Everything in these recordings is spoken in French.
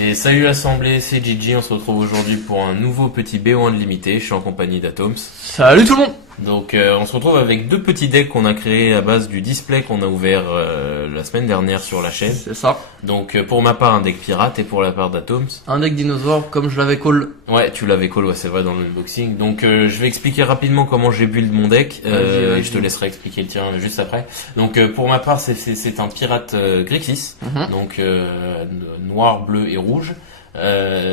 Et salut l'assemblée, c'est Gigi, on se retrouve aujourd'hui pour un nouveau petit BO1 de limité, je suis en compagnie d'Atoms. Salut tout le monde. Donc on se retrouve avec deux petits decks qu'on a créés à base du display qu'on a ouvert la semaine dernière sur la chaîne. C'est ça. Donc pour ma part un deck pirate et pour la part d'Atoms. Un deck dinosaure comme je l'avais call. Ouais, tu l'avais call, ouais, c'est vrai, dans l'unboxing. Donc je vais expliquer rapidement comment j'ai build mon deck vas-y. et je te laisserai expliquer le tien juste après. Donc pour ma part c'est un pirate Grixis, donc noir, bleu et rouge.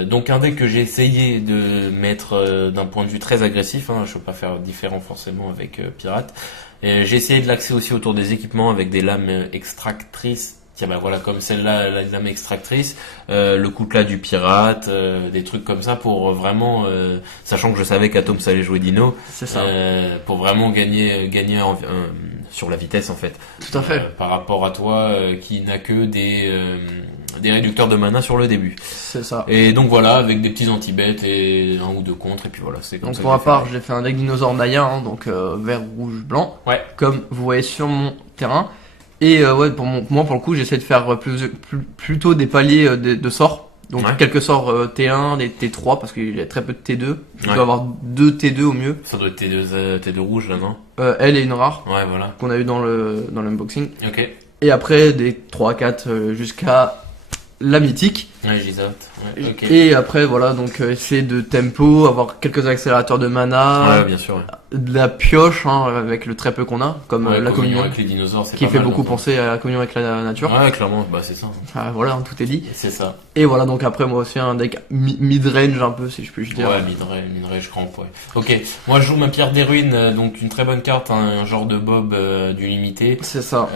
Donc un deck que j'ai essayé de mettre d'un point de vue très agressif, hein, je peux pas faire différent forcément avec pirate. J'ai essayé de l'axer aussi autour des équipements avec des lames extractrices. Tiens, bah voilà, comme celle-là, la lame extractrice, le coutelas du pirate, des trucs comme ça pour vraiment, sachant que je savais qu'Atoms allait jouer Dino, C'est ça. pour vraiment gagner sur la vitesse en fait. Tout à fait. Par rapport à toi qui n'a que des réducteurs de mana sur le début. C'est ça. Et donc voilà, avec des petits anti-bêtes et un ou deux contre, et puis voilà, c'est comme Donc ça. pour ma part, j'ai fait un deck dinosaure Naya, hein, donc vert, rouge, blanc. Ouais. Comme vous voyez sur mon terrain. Et ouais, moi pour le coup, j'essaie de faire plutôt des paliers de sorts. Donc Ouais. quelques sorts T1, des T3 parce qu'il y a très peu de T2. Il Ouais. doit avoir 2 T2 au mieux. Ça doit être T2 rouges là, non? Elle est une rare Ouais, voilà. qu'on a eu dans l'unboxing. Ok. Et après des 3-4 jusqu'à la mythique. Ouais, Gizout. Ouais, ok. Et après voilà, donc essayer de tempo, avoir quelques accélérateurs de mana, Ouais, bien sûr. Ouais. de la pioche hein, avec le très peu qu'on a, comme Ouais, la communion, avec les dinosaures, c'est qui pas fait mal, beaucoup donc. penser à la communion avec la nature. Ouais, clairement, bah c'est ça. Ah, voilà, hein, tout est dit. C'est ça. Et voilà, donc après moi aussi un deck mid-range un peu, si je puis dire. Ouais, mid-range cramp, ouais. Ok, moi je joue ma pierre des ruines, donc une très bonne carte, hein, un genre de bob du limité. C'est ça.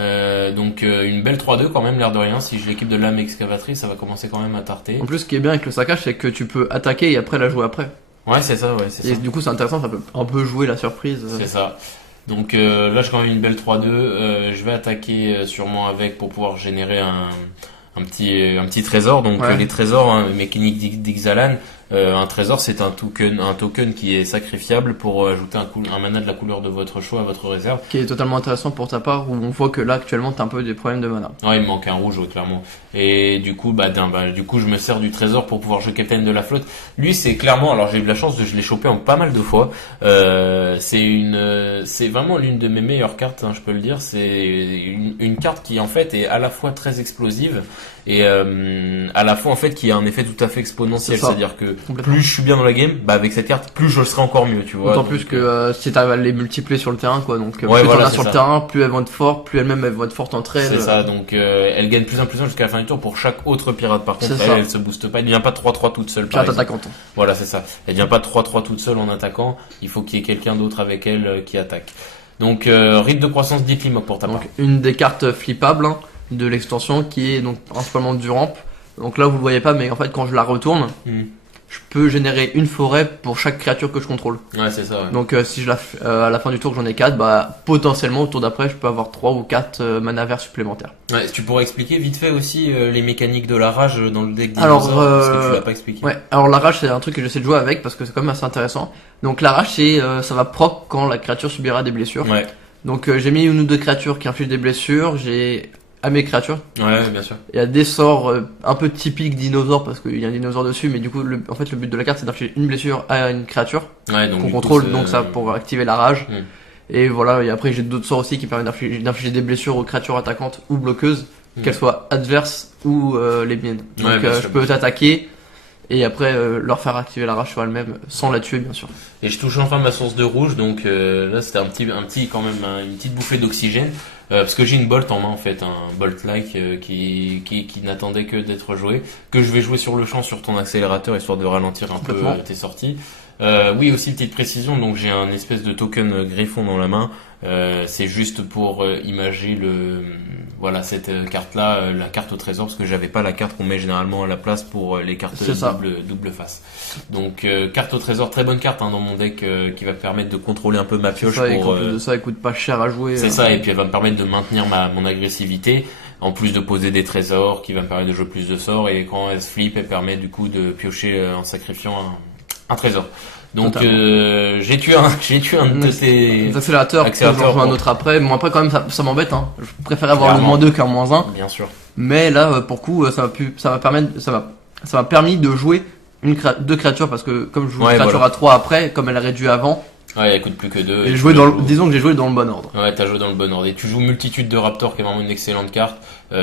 Donc une belle 3-2 quand même, l'air de rien. Si je l'équipe de lame excavatrice, ça va commencer quand même à tarter. En plus, ce qui est bien avec le saccage, c'est que tu peux attaquer et après la jouer après. Ouais, c'est ça, ouais, c'est Et ça. du coup, c'est intéressant, ça peut un peu jouer la surprise. C'est ça. Donc là, j'ai quand même une belle 3-2. Je vais attaquer sûrement avec pour pouvoir générer un petit trésor. Donc Ouais. les trésors, hein, mécanique d'Ixalan, un trésor c'est un token qui est sacrifiable pour ajouter un mana de la couleur de votre choix à votre réserve. Qui est totalement intéressant pour ta part, où on voit que là, actuellement, t'as un peu des problèmes de mana. Ouais, il me manque un rouge, ouais, clairement. Et du coup, du coup, je me sers du trésor pour pouvoir jouer Capitaine de la flotte. Lui, c'est clairement, alors j'ai eu de la chance je l'ai chopé en pas mal de fois. C'est vraiment l'une de mes meilleures cartes, hein, je peux le dire. C'est une carte qui en fait est à la fois très explosive et à la fois en fait qui a un effet tout à fait exponentiel. C'est ça. C'est-à-dire que Complètement. plus je suis bien dans la game, bah avec cette carte, plus je le serai encore mieux, tu vois. D'autant Donc, plus que si t'arrives à les multiplier sur le terrain, quoi. Donc, Ouais, plus voilà, t'en as c'est sur ça. le terrain, plus elles vont être fortes, plus elles-mêmes elles vont être fortes entre elles. c'est ça, donc elle gagne plus 1 jusqu'à la fin du tour pour chaque autre pirate. Par contre, C'est ça. elle se booste pas, elle devient pas 3-3 toute seule. par Pirate exemple. attaquante. Voilà, c'est ça. Elle vient pas 3-3 toute seule en attaquant, il faut qu'il y ait quelqu'un d'autre avec elle qui attaque. Donc rite de croissance d'Iflimok pour ta part. Donc, une des cartes flippables hein, de l'extension qui est donc principalement du ramp. Donc là, vous le voyez pas, mais en fait, quand je la retourne, Hmm. je peux générer une forêt pour chaque créature que je contrôle. Ouais, c'est ça. Ouais. Donc si je à la fin du tour que j'en ai 4, bah potentiellement au tour d'après je peux avoir 3 ou 4 mana verts supplémentaires. Ouais, tu pourrais expliquer vite fait aussi les mécaniques de la rage dans le deck Alors, dinosaure, parce que tu l'as pas expliqué. Ouais, alors la rage c'est un truc que j'essaie de jouer avec parce que c'est quand même assez intéressant. Donc la rage c'est ça va proc quand la créature subira des blessures. Ouais, Donc j'ai mis une ou deux créatures qui infligent des blessures, j'ai à mes créatures. ouais, bien sûr. Il y a des sorts un peu typiques dinosaures parce qu'il y a un dinosaure dessus, mais du coup en fait le but de la carte c'est d'infliger une blessure à une créature Ouais, donc qu'on du coup, contrôle, c'est- donc ça pour activer la rage. Hmm. Et voilà, et après j'ai d'autres sorts aussi qui permettent d'infliger des blessures aux créatures attaquantes ou bloqueuses, Hmm. qu'elles soient adverses ou les miennes. Donc Ouais, bien je sûr. peux t'attaquer et après leur faire activer la rage sur elle-même sans la tuer bien sûr. Et je touche enfin ma source de rouge, donc là c'était un petit quand même une petite bouffée d'oxygène, parce que j'ai une bolt en main en fait, un bolt-like qui n'attendait que d'être joué, que je vais jouer sur le champ sur ton accélérateur histoire de ralentir un peu Complètement. tes sorties. Oui, aussi petite précision, donc j'ai un espèce de token griffon dans la main. C'est juste pour imager voilà cette carte là, la carte au trésor, parce que j'avais pas la carte qu'on met généralement à la place pour les cartes C'est ça. double face. Donc carte au trésor, très bonne carte hein, dans mon deck qui va me permettre de contrôler un peu ma pioche Ça, et pour qu'en plus de ça, elle coûte pas cher à jouer. c'est ça, et puis elle va me permettre de maintenir mon agressivité, en plus de poser des trésors qui va me permettre de jouer plus de sorts, et quand elle se flip, elle permet du coup de piocher en sacrifiant un trésor. Donc j'ai tué un de ces Les accélérateurs, accélérateurs, j'en joue un bon. autre après. Bon après quand même ça m'embête hein. Je préfère avoir Clairement. le -2 qu'un -1. bien sûr. Mais là pour coup ça va permettre, ça va ça m'a permis de jouer deux créatures parce que comme je joue une créature voilà. à 3 après, comme elle est réduite avant. Ouais, elle coûte plus que 2. Disons que j'ai joué dans le bon ordre. Ouais, t'as joué dans le bon ordre. Et tu joues Multitude de Raptor, qui est vraiment une excellente carte,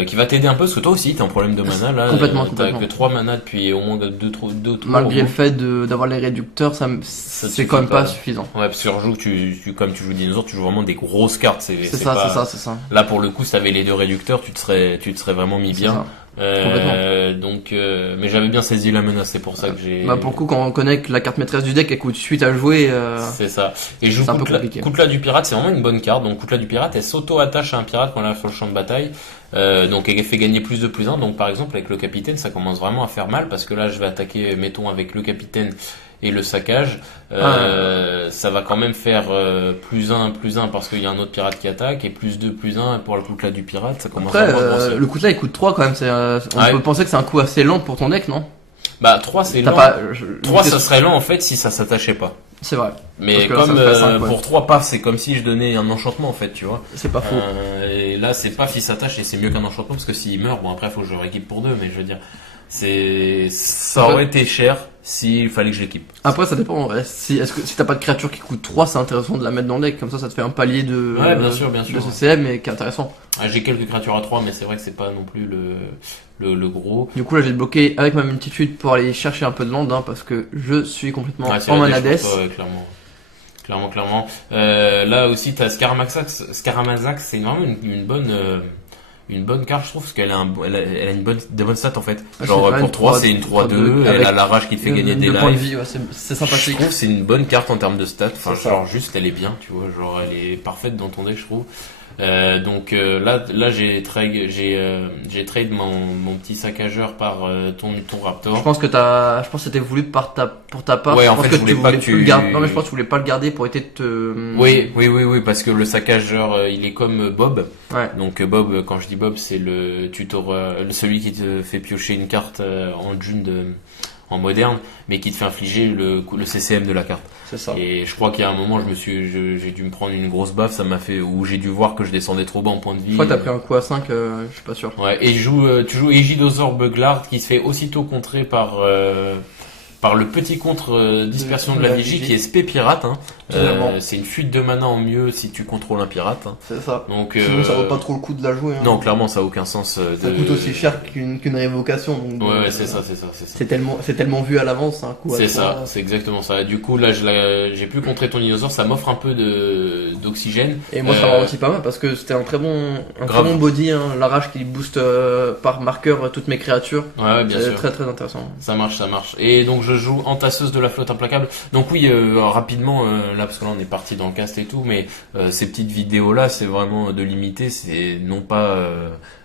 qui va t'aider un peu, parce que toi aussi, t'as un problème de mana, là. Complètement. T'as que 3 mana depuis au moins 2 tours. Malgré le fait d'avoir les réducteurs, c'est quand même pas suffisant. Ouais, parce que surjoue que comme tu joues dinosaure, tu joues vraiment des grosses cartes. C'est ça. Là, pour le coup, si t'avais les 2 réducteurs, tu te serais vraiment mis bien. Mais j'avais bien saisi la menace, c'est pour ça que j'ai. Pour le coup, quand on connaît que la carte maîtresse du deck, elle coûte 8 à jouer. C'est ça. Et je joue Koutla du pirate, c'est vraiment une bonne carte. Donc Koutla du pirate, elle s'auto-attache à un pirate quand elle est sur le champ de bataille. Donc elle fait gagner plus de +1. Donc par exemple avec le capitaine, ça commence vraiment à faire mal parce que là je vais attaquer, mettons avec le capitaine et le saccage. Ça va quand même faire +1 parce qu'il y a un autre pirate qui attaque et +2 pour le Koutla du pirate. Ça commence Après, à avancer. le Koutla il coûte 3 quand même. On peut penser que c'est un coup assez lent pour ton deck, non? 3 c'est lent. 3 ça serait lent en fait si ça s'attachait pas. C'est vrai. Mais comme pour 3 pas, c'est comme si je donnais un enchantement en fait, tu vois. C'est pas faux. Et là, c'est pas si s'attache et c'est mieux qu'un enchantement parce que s'il meurt, bon après faut que je le rééquipe pour 2, mais je veux dire, ça aurait été cher s'il fallait que je l'équipe. Après, ça dépend. Si t'as pas de créature qui coûte 3, c'est intéressant de la mettre dans le deck. Comme ça te fait un palier de CCM et qui est intéressant. J'ai quelques créatures à 3, mais c'est vrai que c'est pas non plus le gros. Du coup, là, j'ai bloqué avec ma multitude pour aller chercher un peu de land, parce que je suis complètement en manades. Clairement. Là aussi, t'as Scaramazax, c'est vraiment une bonne carte, je trouve, parce qu'elle a de bonnes stats en fait. Genre pour 3, c'est une 3-2, elle a la rage qui te fait gagner des lives. C'est sympathique. Je trouve que c'est une bonne carte en termes de stats. Enfin, genre juste, elle est bien, tu vois. Genre, elle est parfaite dans ton deck, je trouve. Là j'ai trade mon petit saccageur par ton Raptor. Je pense que c'était voulu pour ta part. Ouais, en fait, je voulais pas que tu le gardes. Non, mais je pense que tu voulais pas le garder pour essayer de te. Oui, parce que le saccageur, il est comme Bob. Ouais. Donc Bob, quand je dis Bob, c'est le tuteur, celui qui te fait piocher une carte en June en moderne, mais qui te fait infliger le CCM de la carte. C'est ça. Et je crois qu'il y a un moment, j'ai dû me prendre une grosse baffe, ça m'a fait, où j'ai dû voir que je descendais trop bas en point de vie. Je crois que t'as pris un coup à 5, je suis pas sûr. Ouais, et tu joues Aegidozor Buglard qui se fait aussitôt contrer par le petit contre dispersion de la vigie qui est spé pirate. C'est une fuite de mana en mieux si tu contrôles un pirate. C'est ça. Donc, sinon ça vaut pas trop le coup de la jouer. Non, clairement ça a aucun sens. Ça coûte aussi cher qu'une révocation. Donc, ouais, c'est ça. C'est tellement vu à l'avance un coup. C'est ça, c'est exactement ça. Du coup là j'ai pu contrer ton dinosaure, ça m'offre un peu d'oxygène. Et moi ça m'a aussi pas mal parce que c'était un très bon body, la rage qui booste par marqueur toutes mes créatures. Ouais, bien sûr. Très très intéressant. Ça marche. Et donc je joue Entasseuse de la flotte implacable. Donc oui, rapidement là parce que là on est parti dans le cast et tout, mais ces petites vidéos là c'est vraiment de limiter, c'est non pas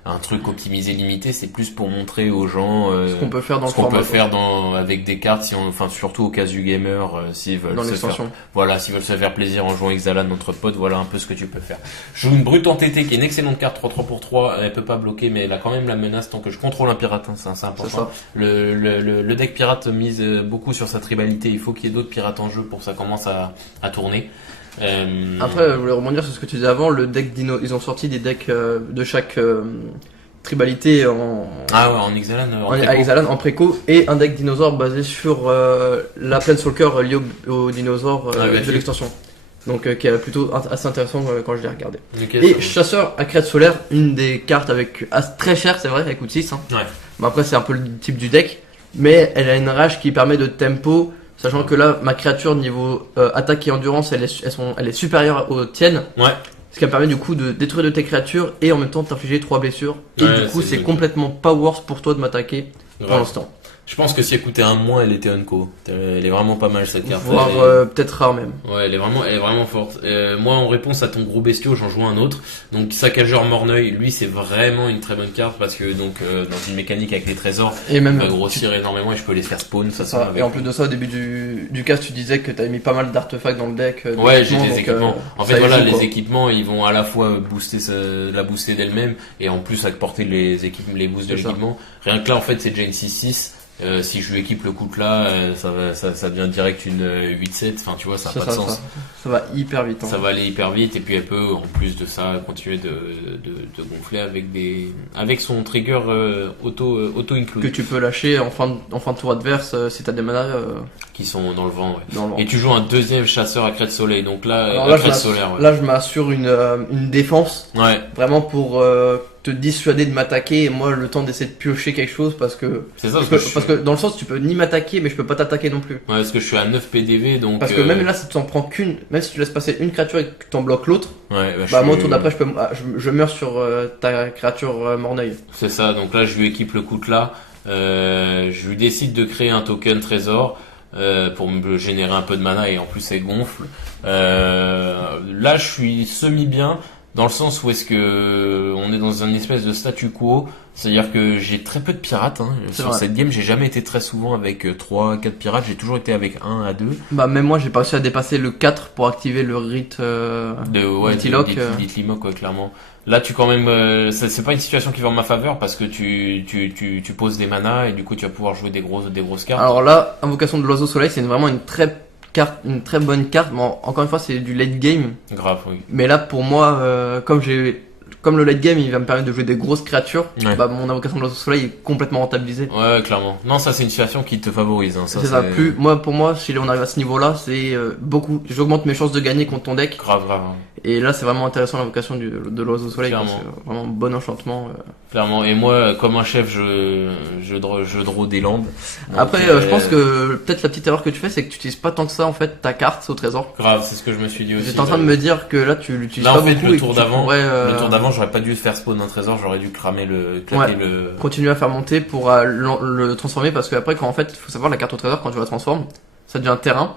un truc optimisé limité, c'est plus pour montrer aux gens ce qu'on peut faire avec des cartes, surtout au casu gamer, s'ils veulent s'ils veulent se faire plaisir en jouant Exalan entre potes, voilà un peu ce que tu peux faire. Je joue une brute entêtée qui est une excellente carte 3-3 pour 3, elle peut pas bloquer mais elle a quand même la menace tant que je contrôle un pirate, c'est important. C'est ça. Le deck pirate mise beaucoup sur sa tribalité, il faut qu'il y ait d'autres pirates en jeu pour que ça commence à tourner. Après, je voulais rebondir sur ce que tu disais avant, le deck Dino, ils ont sorti des decks de chaque tribalité en Exalan en préco et un deck dinosaure basé sur la Planeswalker liée au dinosaure de l'extension. Donc qui est plutôt assez intéressant quand je l'ai regardé. Et chasseur à crête solaire, une des cartes avec très cher, c'est vrai, elle coûte 6. Ouais. Mais après c'est un peu le type du deck, mais elle a une rage qui permet de tempo. Sachant que là, ma créature niveau attaque et endurance, elle est supérieure aux tiennes. Ouais. Ce qui me permet du coup de détruire de tes créatures et en même temps de t'infliger 3 blessures. Et du coup, c'est complètement pas worth pour toi de m'attaquer pour l'instant. Je pense que si elle coûtait un moins, elle était unco. Elle est vraiment pas mal cette carte. Voire peut-être rare même. Ouais, elle est vraiment forte. Moi, en réponse à ton gros bestiau, j'en joue un autre. Donc saccageur Morneuil, lui, c'est vraiment une très bonne carte parce que dans une mécanique avec les trésors, il va grossir énormément et je peux les faire spawn. Et en plus de ça, au début du cast, tu disais que t'avais mis pas mal d'artefacts dans le deck. Ouais, j'ai des équipements. En fait, voilà, les équipements, ils vont à la fois la booster d'elle-même et en plus apporter les boosts de l'équipement. Rien que là, en fait, c'est déjà une 6-6. Si je lui équipe le Koutla, ça devient direct une 8-7. Enfin, tu vois, ça n'a pas de sens. Ça va hyper vite. Ça va aller hyper vite, et puis elle peut, en plus de ça, continuer de gonfler avec son trigger auto-include. Que tu peux lâcher en fin de tour adverse si t'as des manas qui sont dans le vent. Et tu joues un deuxième chasseur à crête soleil. Donc là, crête solaire. Là, je m'assure une défense. Ouais. Vraiment pour te dissuader de m'attaquer, et moi le temps d'essayer de piocher quelque chose, parce que parce que dans le sens tu peux ni m'attaquer mais je peux pas t'attaquer non plus. Ouais, parce que je suis à 9 PDV, donc parce que même là si tu en prends qu'une, même si tu laisses passer une créature et que tu en bloques l'autre, moi au tour d'après je meurs sur ta créature Morneuil. C'est ça, donc là je lui équipe le Koutla, je lui décide de créer un token trésor pour me générer un peu de mana, et en plus elle gonfle. Là je suis semi bien, dans le sens où est-ce que on est dans un espèce de statu quo, c'est-à-dire que j'ai très peu de pirates, sur cette game. J'ai jamais été très souvent avec 3-4 pirates, j'ai toujours été avec 1 à 2. Même moi j'ai pas réussi à dépasser le 4 pour activer le rite d'Itlimok, clairement. Là tu quand même, c'est pas une situation qui va en ma faveur, parce que tu poses des manas, et du coup tu vas pouvoir jouer des grosses cartes. Alors là, Invocation de l'Oiseau Soleil, c'est vraiment une très bonne carte. Bon, encore une fois, c'est du late game. Grave, oui. Mais là, pour moi, comme le late game, il va me permettre de jouer des grosses créatures. Mon Invocation de l'Oiseau Soleil est complètement rentabilisé. Ouais, clairement. Non, ça c'est une situation qui te favorise. C'est ça. Pour moi, si on arrive à ce niveau-là, c'est beaucoup. J'augmente mes chances de gagner contre ton deck. Grave. Et là, c'est vraiment intéressant l'invocation de l'Oiseau Soleil. C'est vraiment un bon enchantement. Clairement. Et moi, comme un chef, je draw des landes. Donc, après, je pense que peut-être la petite erreur que tu fais, c'est que tu utilises pas tant que ça en fait ta carte au trésor. Grave, c'est ce que je me suis dit aussi. J'étais en train de me dire que là, tu l'utilises pas beaucoup. Là, en fait, le tour d'avant, j'aurais pas dû faire spawn un trésor, j'aurais dû cramer continuer à faire monter pour le transformer, parce que après, quand en fait, il faut savoir, la carte au trésor, quand tu la transformes, ça devient un terrain.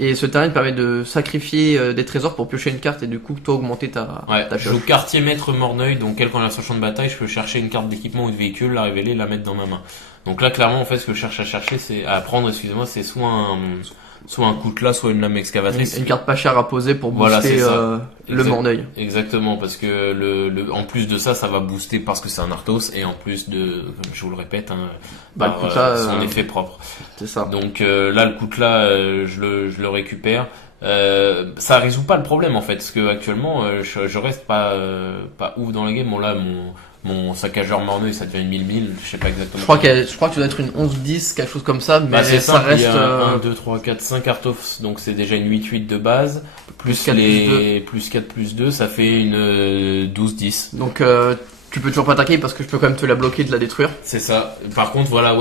Et ce terrain, il permet de sacrifier des trésors pour piocher une carte, et du coup, toi, augmenter ta pioche. Je joue quartier maître Morneuil, donc quelle qu'on a sur le champ de bataille, je peux chercher une carte d'équipement ou de véhicule, la révéler, la mettre dans ma main. Donc là, clairement, en fait, ce que je cherche c'est soit un Koutla, soit une lame excavatrice. Une carte pas chère à poser pour booster le Morneuil. Exactement, parce que en plus de ça va booster parce que c'est un Arthos, et en plus de, comme je vous le répète, son effet propre. C'est ça. Donc là, le Koutla, je le récupère. Ça résout pas le problème en fait, parce que actuellement je reste pas ouf dans la game. Bon, là mon saccageur Morneuil, ça devient une 1000, je sais pas exactement. Je crois que tu dois être une 11-10, quelque chose comme ça, mais c'est ça reste... Il y a 1, 2, 3, 4, 5 Arthos, donc c'est déjà une 8-8 de base, plus 4 plus 2, ça fait une 12-10. Donc tu peux toujours pas attaquer, parce que je peux quand même te la bloquer, de la détruire. C'est ça. Par contre, voilà,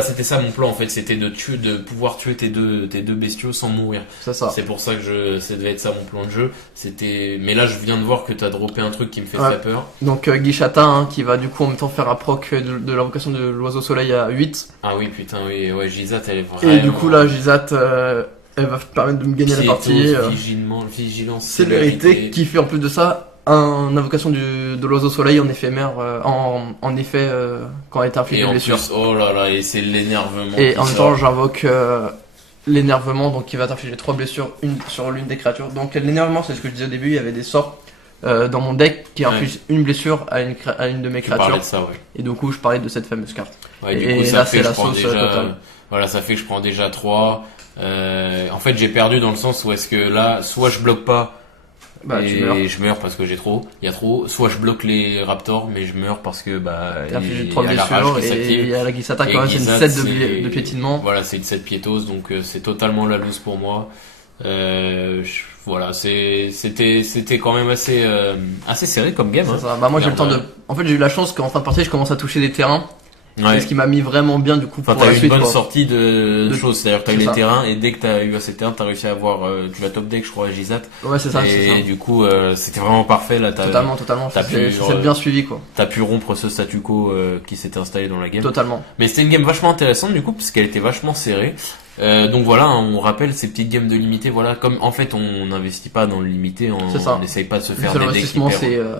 c'était ça mon plan en fait, c'était de pouvoir tuer tes deux bestiaux sans mourir. C'est ça. C'est pour ça que ça devait être ça mon plan de jeu. Mais là, je viens de voir que t'as droppé un truc qui me fait très peur. Donc Guichata, qui va du coup en même temps faire un proc de l'invocation de l'Oiseau Soleil à 8. Ah oui, putain, oui, ouais, Gizat, elle est vraiment... Et du coup là, Gizat, elle va permettre de me gagner la partie. Vigilance, célérité, qui fait en plus de ça un invocation de l'Oiseau Soleil en éphémère, en effet, quand elle est infligée de blessure. Oh là là, et c'est l'énervement. Et en même temps, j'invoque l'énervement, donc qui va t'infliger 3 blessures, une sur l'une des créatures. Donc l'énervement, c'est ce que je disais au début, il y avait des sorts dans mon deck qui infligent une blessure à une de mes créatures. De ça, ouais. Et du coup, je parlais de cette fameuse carte. Ouais, du coup, ça fait que je prends déjà 3. En fait, j'ai perdu dans le sens où est-ce que là, soit je bloque pas, et je meurs parce que il y a trop, soit je bloque les raptors, mais je meurs parce que il y a la rage qui s'active, et il y a la glissata quand même, c'est une 7 de piétinement. Voilà, c'est une 7 piétose, donc c'est totalement la loose pour moi. Voilà, c'était quand même assez serré comme game. C'est ça. Moi j'ai le temps en fait j'ai eu la chance qu'en fin de partie je commence à toucher des terrains. C'est ce qui m'a mis vraiment bien du coup pour la suite. T'as eu une bonne sortie de choses, c'est-à-dire que t'as eu les terrains, et dès que t'as eu assez de terrains, t'as réussi à avoir, tu vas top deck je crois à Gizat. Ouais, c'est ça. Et du coup, c'était vraiment parfait là. Totalement. C'est bien suivi quoi. T'as pu rompre ce statu quo qui s'était installé dans la game. Totalement. Mais c'était une game vachement intéressante du coup, parce qu'elle était vachement serrée. Donc voilà, on rappelle ces petites games de limité, voilà, comme en fait on n'investit pas dans le limité, on n'essaye pas de se faire des decks hyper,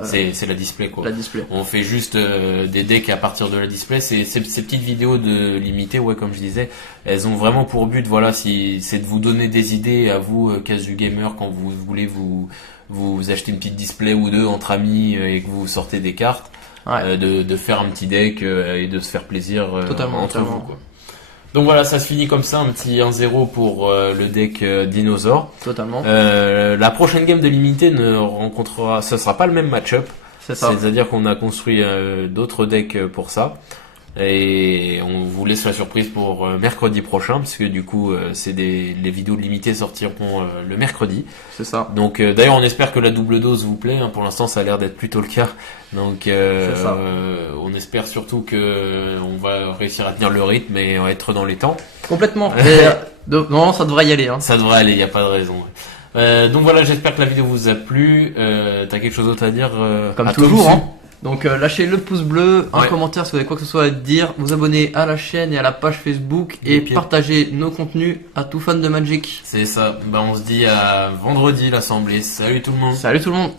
c'est la display quoi. On fait juste des decks à partir de la display. Ces petites vidéos de limité, ouais, comme je disais, elles ont vraiment pour but, voilà, c'est de vous donner des idées à vous, casu gamer, quand vous voulez vous acheter une petite display ou deux entre amis et que vous sortez des cartes. de faire un petit deck et de se faire plaisir entre vous, quoi. Donc voilà, ça se finit comme ça, un petit 1-0 pour le deck Dinosaur. Totalement. La prochaine game de limité ce sera pas le même match-up. C'est-à-dire qu'on a construit d'autres decks pour ça. Et on vous laisse la surprise pour mercredi prochain, puisque du coup les vidéos limitées sortiront le mercredi. C'est ça. Donc d'ailleurs on espère que la double dose vous plaît, hein. Pour l'instant ça a l'air d'être plutôt le cas. Donc on espère surtout que on va réussir à tenir le rythme et être dans les temps. Complètement. Non, ça devrait y aller. Hein. Ça devrait aller, il n'y a pas de raison. Donc voilà, j'espère que la vidéo vous a plu. T'as quelque chose d'autre à dire Comme toujours, hein. Donc lâchez le pouce bleu, un commentaire si vous avez quoi que ce soit à dire, vous abonnez à la chaîne et à la page Facebook et partagez nos contenus à tout fan de Magic. C'est ça, on se dit à vendredi l'assemblée. Salut tout le monde. Salut tout le monde.